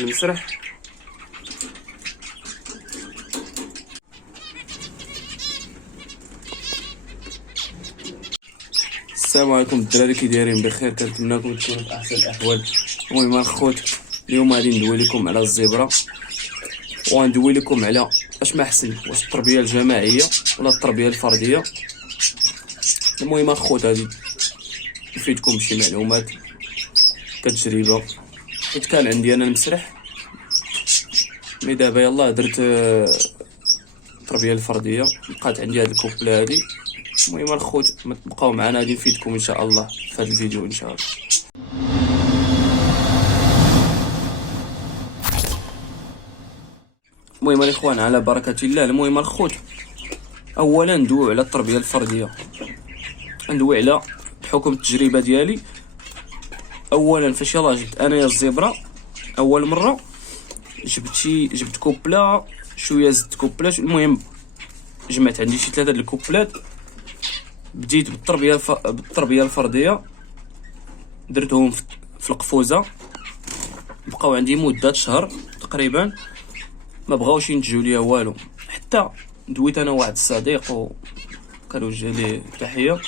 المسرح. السلام عليكم الدراري، كي دايرين؟ بخير؟ كنتمنىكم تكونوا في احسن الاحوال. المهم الخوت، اليوم غادي ندوي لكم على الزبره، وغندوي لكم على اش ما احسن، واش التربيه الجماعيه ولا التربيه الفرديه. المهم الخوت، غادي نفيدكم بشي معلومات كتجربه، حيت كان عندي انا المسرح، مي دابا يلاه درت التربيه الفرديه، بقات عندي هاد الكوبله هادي. المهم الخوت، ما تبقاو معنا، غادي نفيدكم ان شاء الله في هذا الفيديو ان شاء الله. المهم الاخوان، على بركه الله. المهم الخوت، اولا ندويو على التربيه الفرديه، ندوي على بحكم التجربه ديالي. اولا فاش يلاه جبت انايا الزبره اول مره، جبت كوبله شويه، زدت كوبلات. المهم جمعت عندي شي 3 د الكوبلات، بديت بالتربيه الفرديه، درتهم في القفوزه، بقاو عندي مده شهر تقريبا، ما بغاوش ينتجوا ليا والو. حتى دويت انا واحد الصديق وكنوجه ليه تحيه.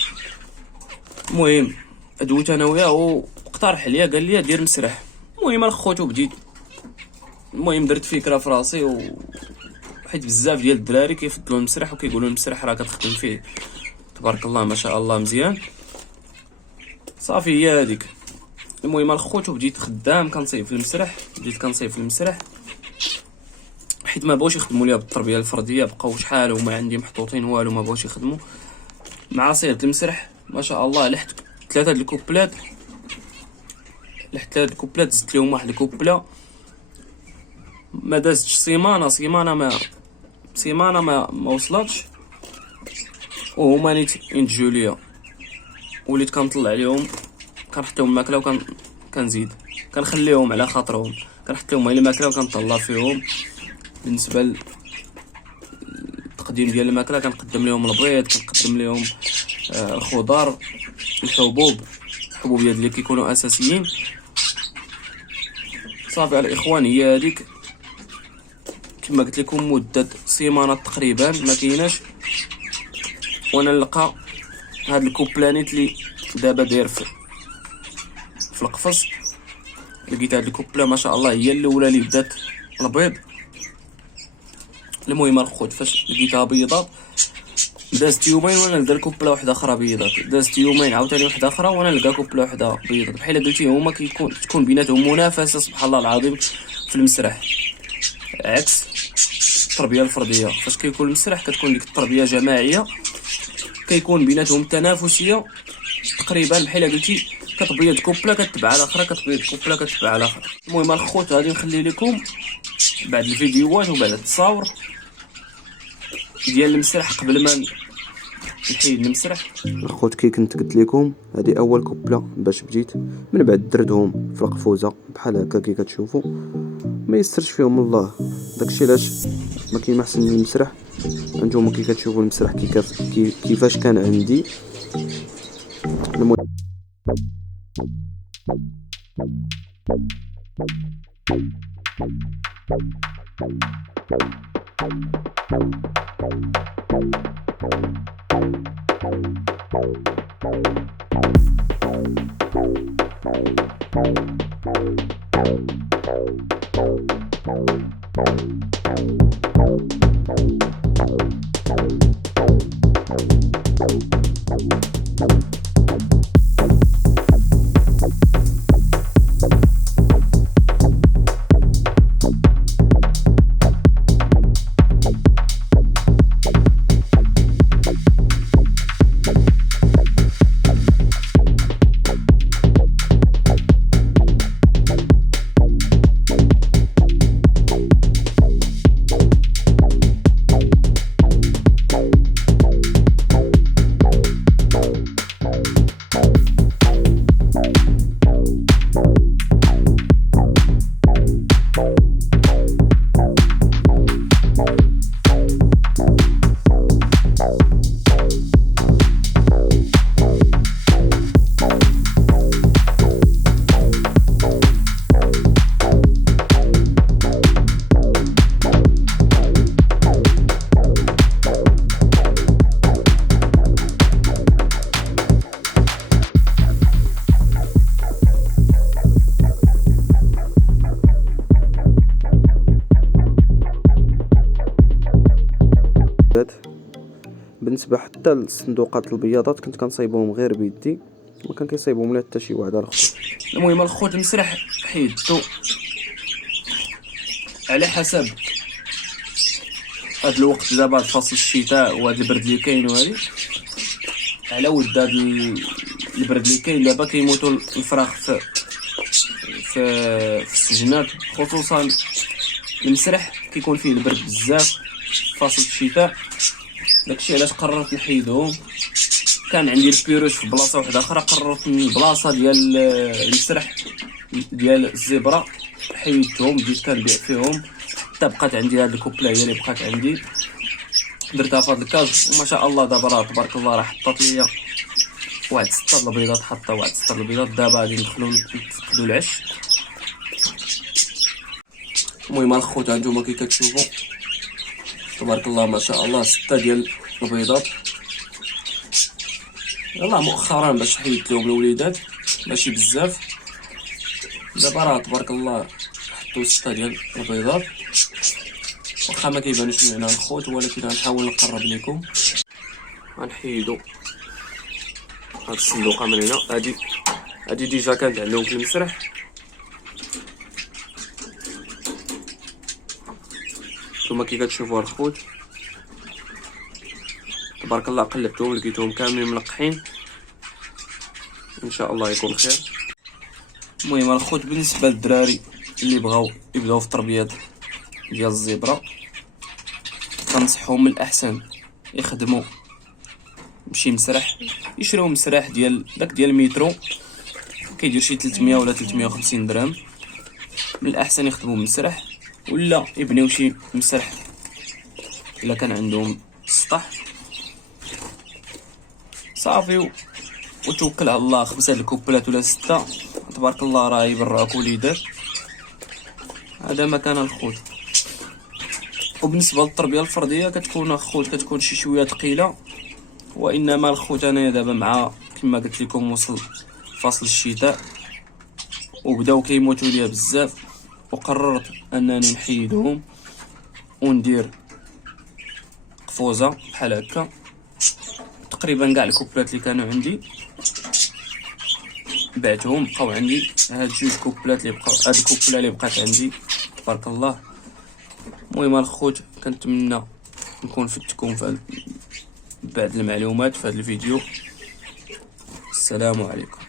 المهم دويت انا وياه واقترح عليا، قال لي دير مسرح. المهم الخوت، وبديت. المهم درت فكره في راسي، حيت بزاف ديال الدراري كيفضلوا المسرح وكيقولوا المسرح راه كتخدم فيه تبارك الله ما شاء الله مزيان. صافي هي هذيك. المهم الخوت، وبديت خدام كنصيب في المسرح، بديت كنصيب في المسرح، حيت ما بغاوش يخدموا ليا بالتربيه الفرديه، بقاو شحال وما عندي محطوطين والو، ما بغاوش يخدموا. مع صيغه المسرح ما شاء الله لحت 3 د الكوبلات، زدت لهم واحد الكوبله، ما دازتش سيمانه ما وصلتش، وهما نيت ينتجوا ليا. وليت كنطلع عليهم، كنحط لهم الماكله كنزيد، كنخليهم على خاطرهم، كنحط لهم غير الماكله وكنطلع فيهم. بالنسبه للتقديم ديال الماكله، كنقدم لهم البيض، كنقدم لهم الخضار، الحبوب اللي كيكونوا اساسيين. صافي الاخوان، هي هذيك كما قلت لكم، مده سيمانات تقريبا ما كايناش، وانا نلقى هاد الكوبلانيت اللي دابا داير في القفص. لقيت هاد الكوبله ما شاء الله هي الاولى اللي بدات البيض. المهم الخوت، فاش لقيتها بيضات، دازت يومين وانا نلقى كوبله واحده اخرى بيضات، دازت يومين عاوتاني واحده اخرى وانا نلقى كوبله واحده بيضات. بحال قلتي هما تكون بيناتهم منافسه سبحان الله العظيم في المسرح، عكس التربيه الفرديه. فاش كيكون المسرح كتكون ديك التربيه جماعيه، كيكون بيناتهم تنافسيه تقريبا. بحال قلتي كتبيض كوبله كتبع على اخرى، كتبيض كوبله كتبع على اخرى. المهم الخوت، غادي نخلي لكم بعد الفيديوهات وبعد التصاور ديال المسرح قبل ما نحيد المسرح. الخوت، كي كنت قلت لكم هذه اول كوبله باش بديت، من بعد دردهم في القفوزه بحال هكا كي كتشوفوا، ما يسترش فيهم الله. داكشي علاش ما كاين احسن من المسرح. انتم كي كتشوفوا المسرح كيفاش كان عندي. المهم بالنسبه حتى للصندوقات البياضات كنت كنصايبهم غير بيدي، ما كان كيصايبهم لا حتى شي واحد الخوت. المهم الخوت المسرح حيدتو على حسب هاد الوقت دابا فصل الشتاء وهاد البرد اللي كاين وهادي، على ود هاد البرد اللي كاين دابا كيموتوا الفراخ في السجنات، خصوصا المسرح كيكون فيه البرد بزاف فصل الشتاء. داكشي علاش قررت نحيدهم. كان عندي البيروش في بلاصه واحده اخرى، قررت من البلاصه ديال المسرح ديال الزبره حيدتهم، بديت كنبيع فيهم حتى بقات عندي هاد الكوبله هي اللي بقات عندي، درتها في هاد الكاج وما شاء الله دابا راه تبارك الله راه حطات ليا واحد 6 البيضات، حاطه واحد 6 البيضات. دابا غادي ندخلو نفقدو العش. المهم الخوت هانتوما كي كتشوفوا تبارك الله ما شاء الله 6 ديال البيضات. يلاه مؤخرا باش حيدت لهم الوليدات ماشي بزاف، دابا راه تبارك الله حطوا 6 ديال البيضات. واخا ما كيبانوش من هنا الخوت ولكن غنحاول نقرب لكم. غنحيدو هاد الصندوقه من هنا، هادي ديجا كانت عندهم في المسرح. نتوما كي كتشوفوا الخوت تبارك الله قلبتهم لقيتهم كاملين ملقحين، ان شاء الله يكون خير. المهم الخوت بالنسبه للدراري اللي بغاو يبداو في التربيه ديال الزبره، كنصحهم من الاحسن يخدموا بشي مسرح، يشريو مسرح ديال داك ديال المترو كيدير شي 300 ولا 350 درهم. من الاحسن يخدموا مسرح ولا يبنيو شي مسرح الا كان عندهم السطح صافي وتوكل على الله. 5 الكوبلات ولا 6 تبارك الله راه يبرعوك وليدات. هذا مكان الخوت. وبالنسبه للتربيه الفرديه كتكون الخوت كتكون شي شويه ثقيله، وانما الخوت انا دابا مع كما قلت لكم وصل فصل الشتاء وبداو كيموتوا ليا بزاف، وقررت انني نحيدهم وندير قفوزه بحال هكا. تقريبا كاع الكوبلات اللي كانوا عندي بعتهم، بقاو عندي هاد 2 كوبلات اللي بقاو، هاد الكوبله اللي بقات عندي تبارك الله. المهم الخوت كنتمنى نكون فدتكم في بعض المعلومات في هذا الفيديو. السلام عليكم.